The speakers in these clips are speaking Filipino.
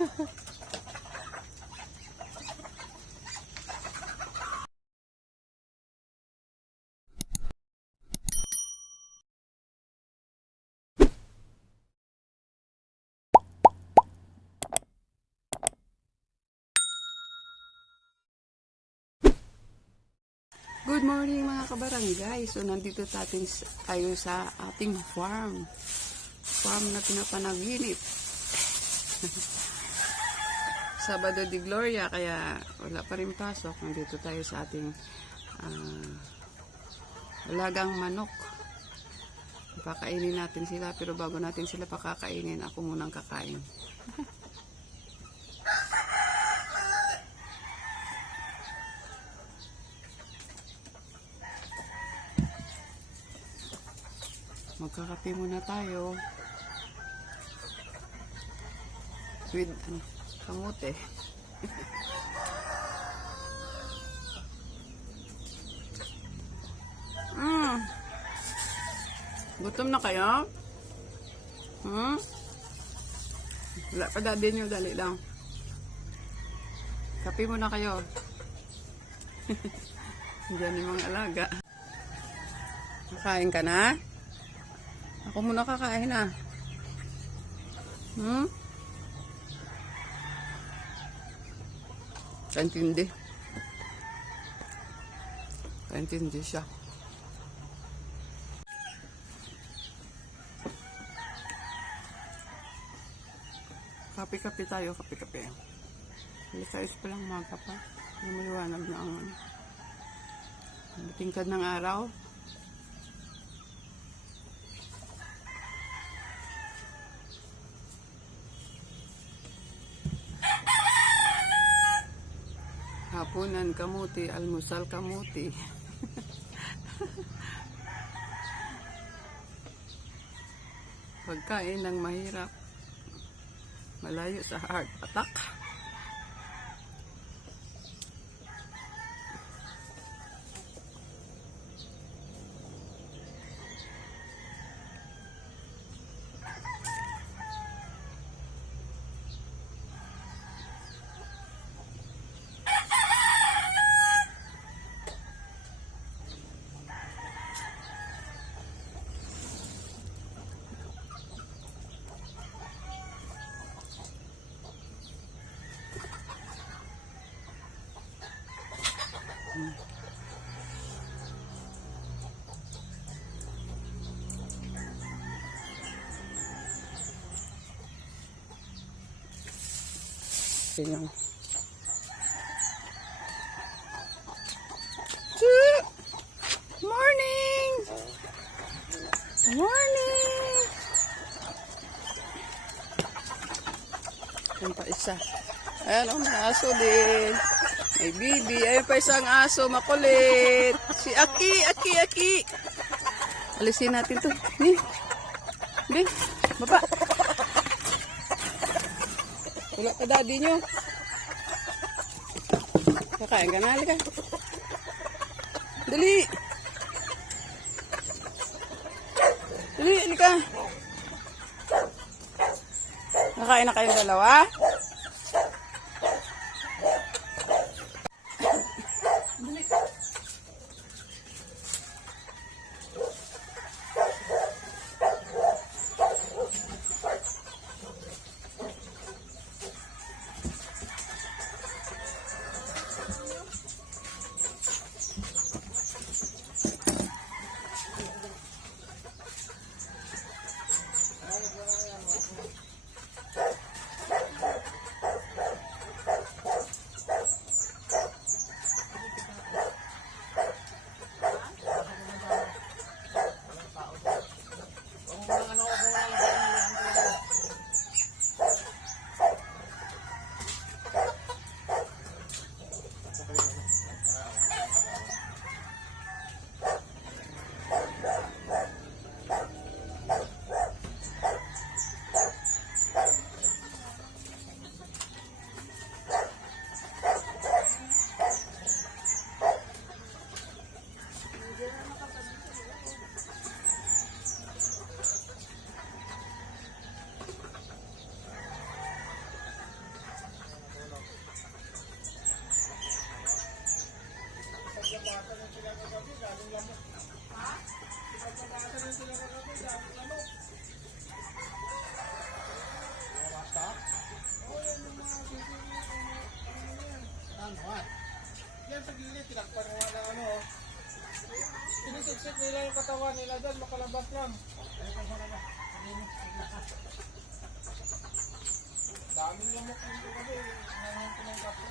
Good morning mga kabarangay. So nandito tayo sa ating farm. Farm na pinapanaginip. Sabado de Gloria, kaya wala pa rin pasok. Nandito tayo sa ating alagang manok. Pakainin natin sila, pero bago natin sila pakakainin, ako munang kakain. Magkakape muna tayo with kamote. Gutom na kayo? Wala pa daddy nyo, dali lang. Kape muna kayo. Diyan yung mga alaga. Kain ka na? Ako muna kakain na. Kaintindi. Kaintindi siya. Kape-kape tayo, kape-kape. Alis-alis pa lang mga kapa. Lumaliwanag na ang tingkad ng araw. Hapunan kamuti, almusal kamuti. Pagkain ng mahirap, malayo sa heart attack. Tingnan. Morning! Morning! Yan pa isa. Ayan, may aso din. May bibi. Ayan pa isang aso, makulit. Si Aki. Alisin natin to. Ni, baba. Wala ka daddy nyo. Kakain ka na, halika. Dali, halika. Nakain na kayong dalawa? Yan sa gilid, tinakpan mo ng ano. Sinisiksik nila yung katawan nila dyan, makalabas lang. Daming lamok dito kasi, nangyayang ng kapo.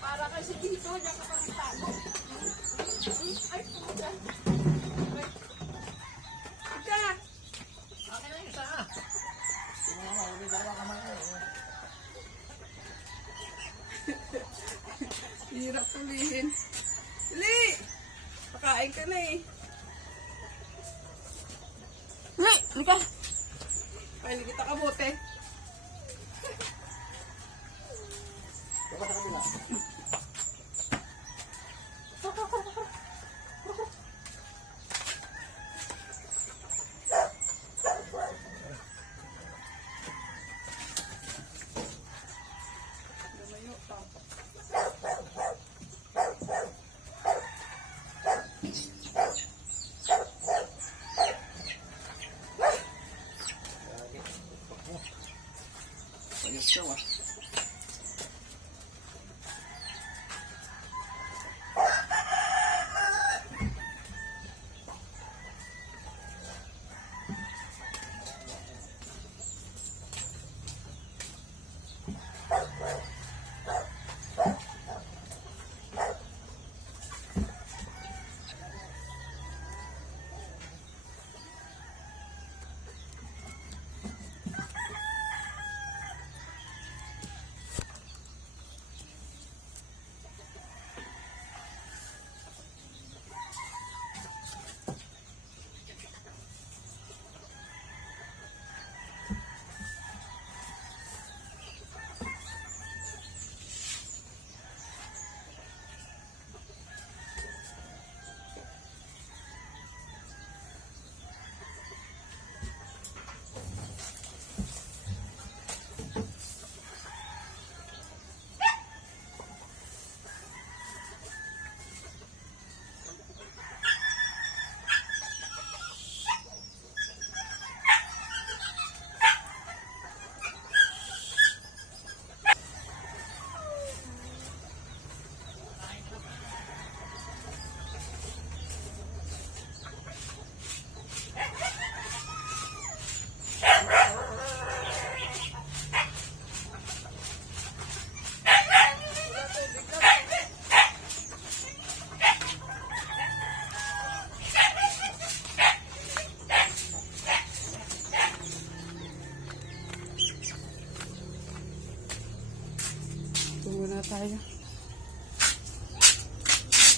Para kasi dito, diyan ka pagkano. Ay, pumunta. Ika! Akin na yung isa ah. Tingnan mo, may dalawa kamay ko. Hirap pulihin. Li! Pakain ka na eh. Li! Lika! Pahili kita kabote. Diba sa kabila? Lumayo pa. Ayos ka ah. Tungo na tayo.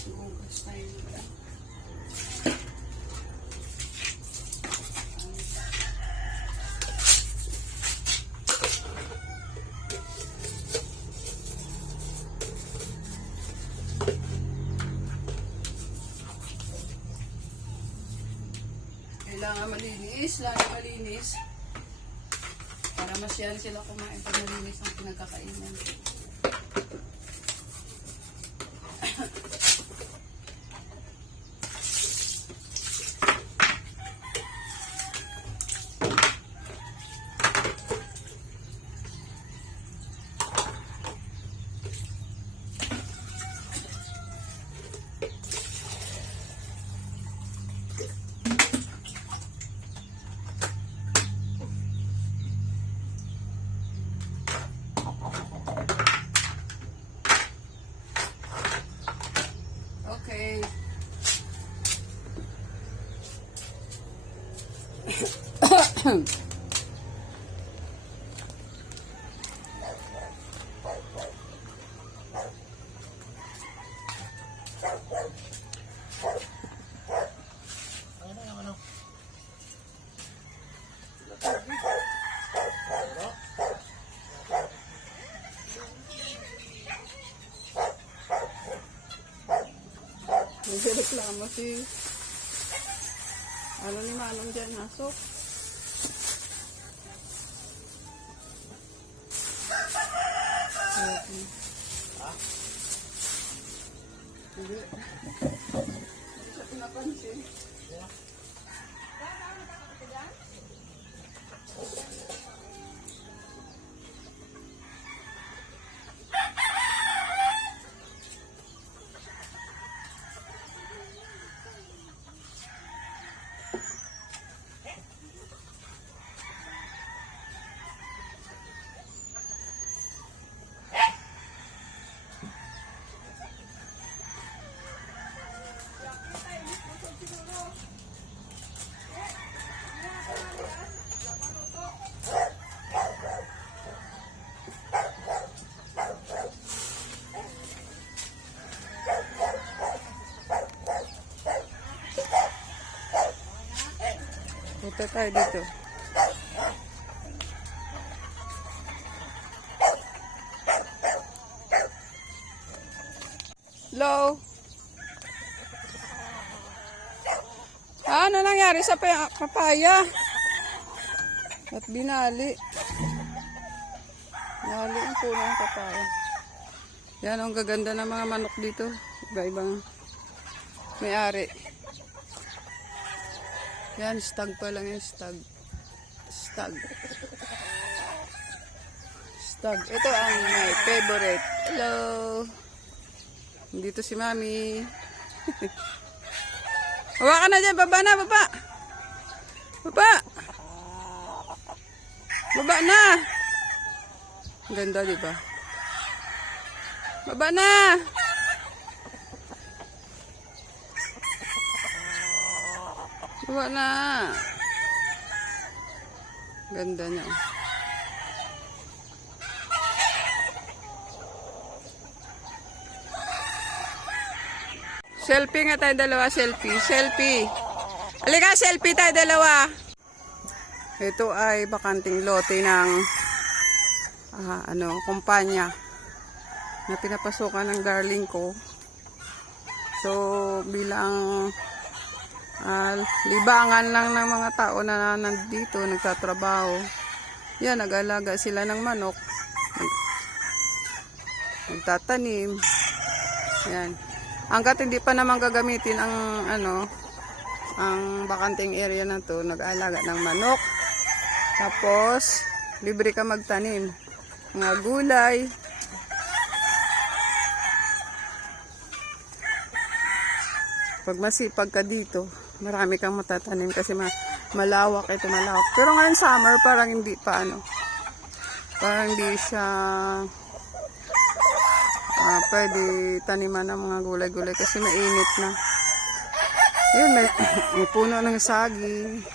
Hugas tayo. Kailangan malinis, lalo malinis. Para masyan sila kumain pag malinis ang pinagkakainan. Okay. Kasama si ano ni Manong dyan, nasok. Okay. Hindi. Hindi siya pinapansin. Punta tayo dito. Hello? Ano nangyari sa papaya? At binali. Binali ang puno ng papaya. Yan ang gaganda ng mga manok dito. Iba-ibang may-ari. Yan, stag pa lang yung stag. Stag. Stag. Ito ang my favorite. Hello. Dito si Mami. Hawakan na dyan. Baba na, baba. Baba. Baba na. Ang ganda, diba? Baba na. Baba na. Ganda niya. Selfie nga tayo dalawa, selfie. Selfie. Halika, selfie tayo dalawa. Ito ay bakanting lote ng kumpanya na pinapasukan ng darling ko. So, bilang libangan lang ng mga tao na nandito, nagtatrabaho. Yan, nag-alaga sila ng manok. Nagtatanim. Yan. Hanggat hindi pa naman gagamitin ang ang bakanting area na to, nag-aalaga ng manok. Tapos, libre ka magtanim. Mga gulay. Pag masipag ka dito, marami kang matatanim kasi malawak ito, malawak. Pero ngayon summer, parang hindi pa parang hindi siya pwede taniman ng mga gulay-gulay kasi mainit na. Ayun, may puno ng saging.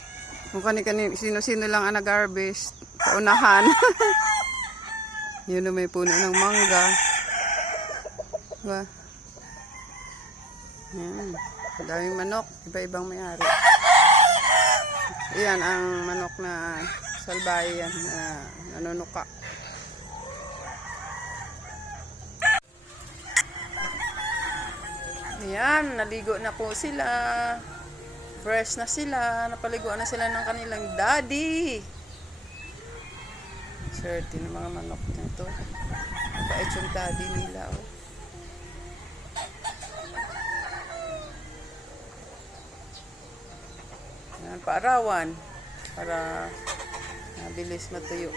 Kung sino-sino lang ang nag-harvest, paunahan. Yun, may puno ng mangga. Diba? Yan. Daming manok, iba-ibang may-ari. Yan ang manok na salbahe yan, na nanunuka. Ayan, naligo na po sila. Fresh na sila. Napaliguan na sila ng kanilang daddy. Swerte ng mga manok na ito. Bait yung daddy nila. Oh. Ayan, paarawan. Para mabilis matuyo.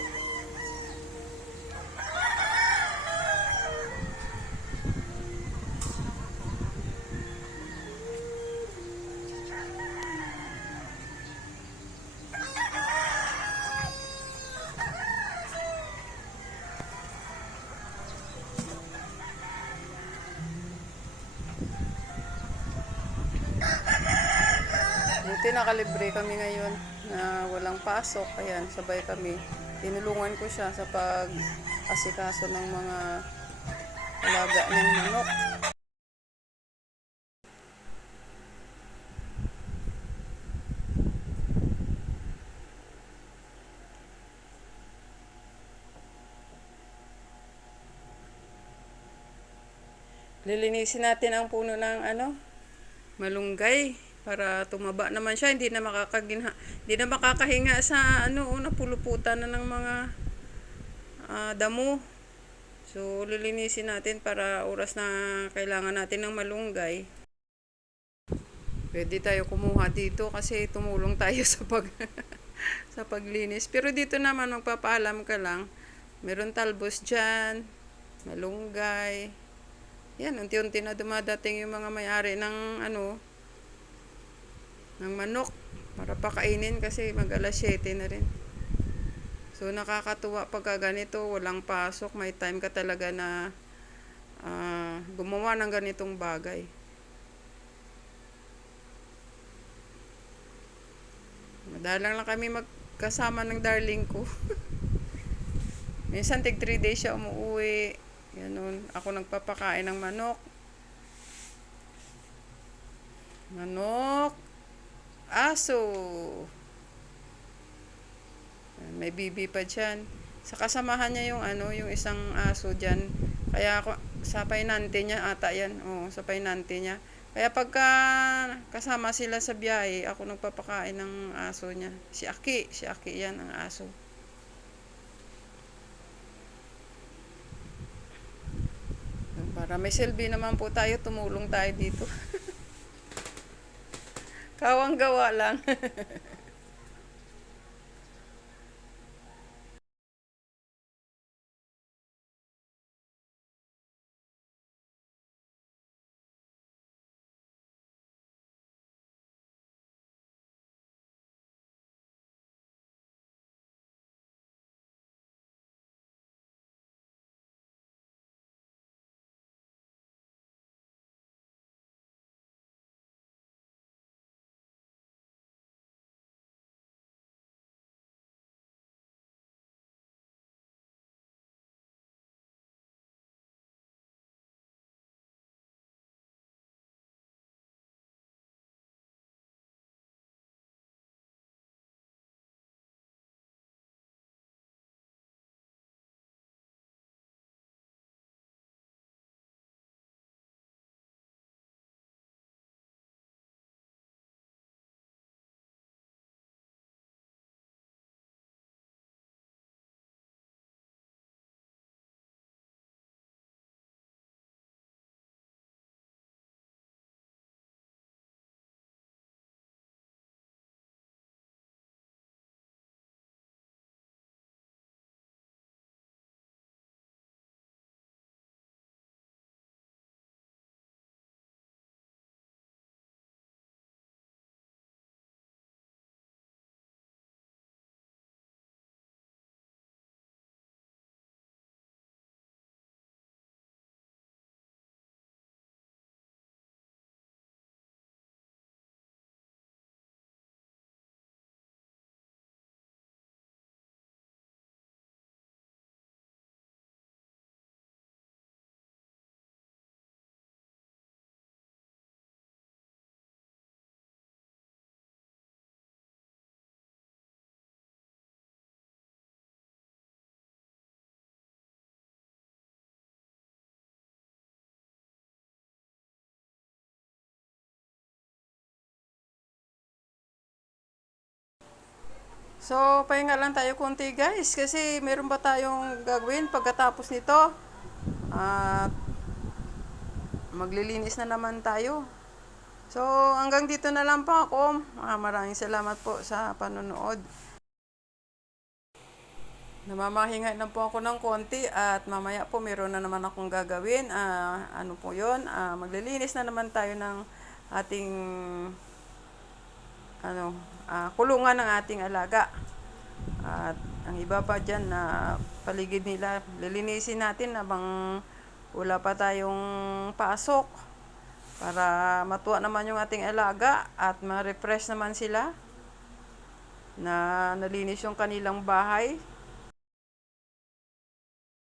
Buti nakalibre kami ngayon na walang pasok. Ayan, sabay kami. Tinulungan ko siya sa pag-asikaso ng mga alaga ng manok. Lilinisin natin ang puno ng malunggay para tumaba naman siya, hindi na makakahinga sa napuluputan na ng mga damo. So lilinisin natin para oras na kailangan natin ng malunggay. Pwede tayo kumuha dito kasi tumulong tayo sa paglinis. Pero dito naman magpapaalam ka lang, meron talbos diyan, malunggay. Yan, unti-unti na dumadating yung mga may-ari ng ng manok para pakainin kasi mag-alas 7 na rin. So nakakatuwa pagka ganito, walang pasok, may time ka talaga na gumawa ng ganitong bagay. Madalang lang kami magkasama ng darling ko. Minsan tig 3 days siya umuwi. Ganun. Ako nagpapakain ng manok. Manok. Aso. May bibi pa dyan. Sa kasamahan niya yung isang aso dyan. Kaya ako, sa painante niya ata yan. Oo, sa painante niya. Kaya pagka kasama sila sa biyahe, ako nagpapakain ng aso niya. Si Aki yan ang aso. Para may silbi naman po tayo, tumulong tayo dito. Kawang gawa lang. So, pahinga lang tayo konti guys kasi meron ba tayong gagawin pagkatapos nito? At maglilinis na naman tayo. So, hanggang dito na lang po ako. Maraming salamat po sa panonood. Namamahinga lang po ako ng konti at mamaya po meron na naman akong gagawin. Ano po yun? Maglilinis na naman tayo ng ating kulungan ng ating alaga. At ang iba pa dyan na paligid nila, lilinisin natin habang wala pa tayong pasok para matuwa naman yung ating alaga at ma-refresh naman sila na nalinis yung kanilang bahay.